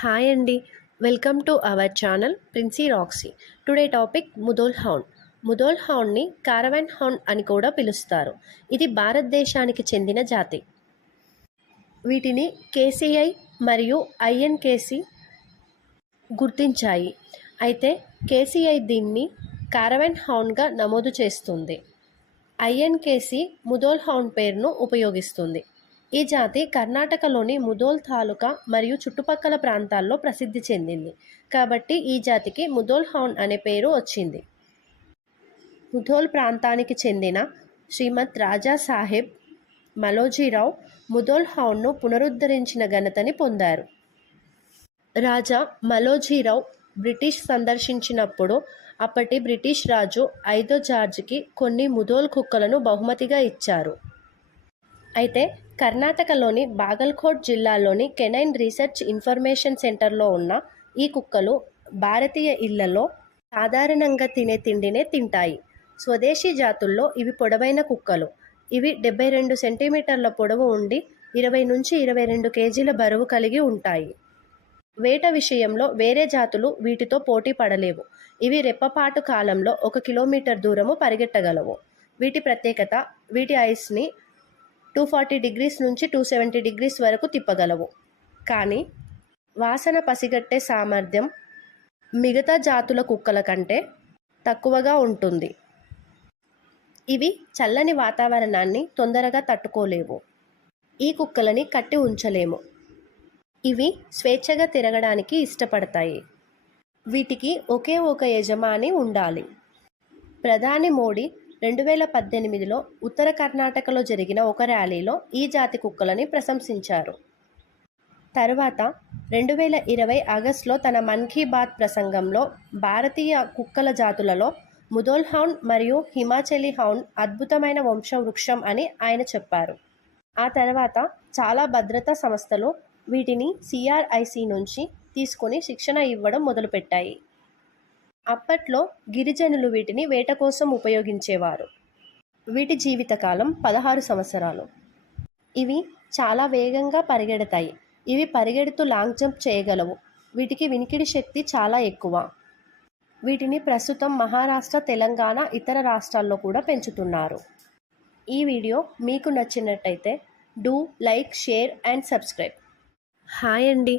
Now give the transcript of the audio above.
Hi అండి. Welcome to our channel Princy Roxy. Today topic Mudhol hound. Mudhol హౌండ్ని caravan hound అని కూడా పిలుస్తారు. ఇది భారతదేశానికి చెందిన జాతి. వీటిని కేసీఐ మరియు ఐఎన్కేసి గుర్తించాయి. అయితే కేసీఐ దీన్ని కారవాన్ హౌండ్గా నమోదు చేస్తుంది. ఐఎన్కేసి ముదోల్ హౌండ్ పేరును ఉపయోగిస్తుంది. ఈ జాతి కర్ణాటకలోని ముదోల్ తాలూకా మరియు చుట్టుపక్కల ప్రాంతాల్లో ప్రసిద్ధి చెందింది కాబట్టి ఈ జాతికి ముదోల్ హౌండ్ అనే పేరు వచ్చింది. ముధోల్ ప్రాంతానికి చెందిన శ్రీమద్ రాజా సాహెబ్ మలోజీరావు ముదోల్ హౌండ్ను పునరుద్ధరించిన ఘనతని పొందారు. రాజా మలోజీరావు బ్రిటిష్ సందర్శించినప్పుడు అప్పటి బ్రిటిష్ రాజు 5వ జార్జ్కి కొన్ని ముదోల్ కుక్కలను బహుమతిగా ఇచ్చారు. అయితే కర్ణాటకలోని బాగల్కోట్ జిల్లాలోని కెనైన్ రీసెర్చ్ ఇన్ఫర్మేషన్ సెంటర్లో ఉన్న ఈ కుక్కలు భారతీయ ఇళ్లలో సాధారణంగా తినే తిండినే తింటాయి. స్వదేశీ జాతుల్లో ఇవి పొడవైన కుక్కలు. ఇవి 72 సెంటీమీటర్ల పొడవు ఉండి 20 నుంచి 22 కేజీల బరువు కలిగి ఉంటాయి. వేట విషయంలో వేరే జాతులు వీటితో పోటీ పడలేవు. ఇవి రెప్పపాటు కాలంలో 1 కిలోమీటర్ దూరము పరిగెట్టగలవు. వీటి ప్రత్యేకత వీటి ఐస్ని 240 డిగ్రీస్ నుంచి 270 డిగ్రీస్ వరకు తిప్పగలవు. కానీ వాసన పసిగట్టే సామర్థ్యం మిగతా జాతుల కుక్కల కంటే తక్కువగా ఉంటుంది. ఇవి చల్లని వాతావరణాన్ని తొందరగా తట్టుకోలేవు. ఈ కుక్కలని కట్టి ఉంచలేము. ఇవి స్వేచ్ఛగా తిరగడానికి ఇష్టపడతాయి. వీటికి ఒకే ఒక యజమాని ఉండాలి. ప్రధాని మోడీ 2018లో ఉత్తర కర్ణాటకలో జరిగిన ఒక ర్యాలీలో ఈ జాతి కుక్కలని ప్రశంసించారు. తర్వాత 2020 ఆగస్టులో తన మన్ కీ బాత్ ప్రసంగంలో భారతీయ కుక్కల జాతులలో ముదోల్ హౌండ్ మరియు హిమాచలీ హౌండ్ అద్భుతమైన వంశవృక్షం అని ఆయన చెప్పారు. ఆ తర్వాత చాలా భద్రతా సంస్థలు వీటిని CRIC నుంచి తీసుకొని శిక్షణ ఇవ్వడం మొదలుపెట్టాయి. అప్పట్లో గిరిజనులు వీటిని వేట కోసం ఉపయోగించేవారు. వీటి జీవితకాలం 16 సంవత్సరాలు. ఇవి చాలా వేగంగా పరిగెడతాయి. ఇవి పరిగెడుతూ లాంగ్ జంప్ చేయగలవు. వీటికి వినికిడి శక్తి చాలా ఎక్కువ. వీటిని ప్రస్తుతం మహారాష్ట్ర, తెలంగాణ, ఇతర రాష్ట్రాల్లో కూడా పెంచుతున్నారు. ఈ వీడియో మీకు నచ్చినట్టయితే do like, share and subscribe. Hi అండి.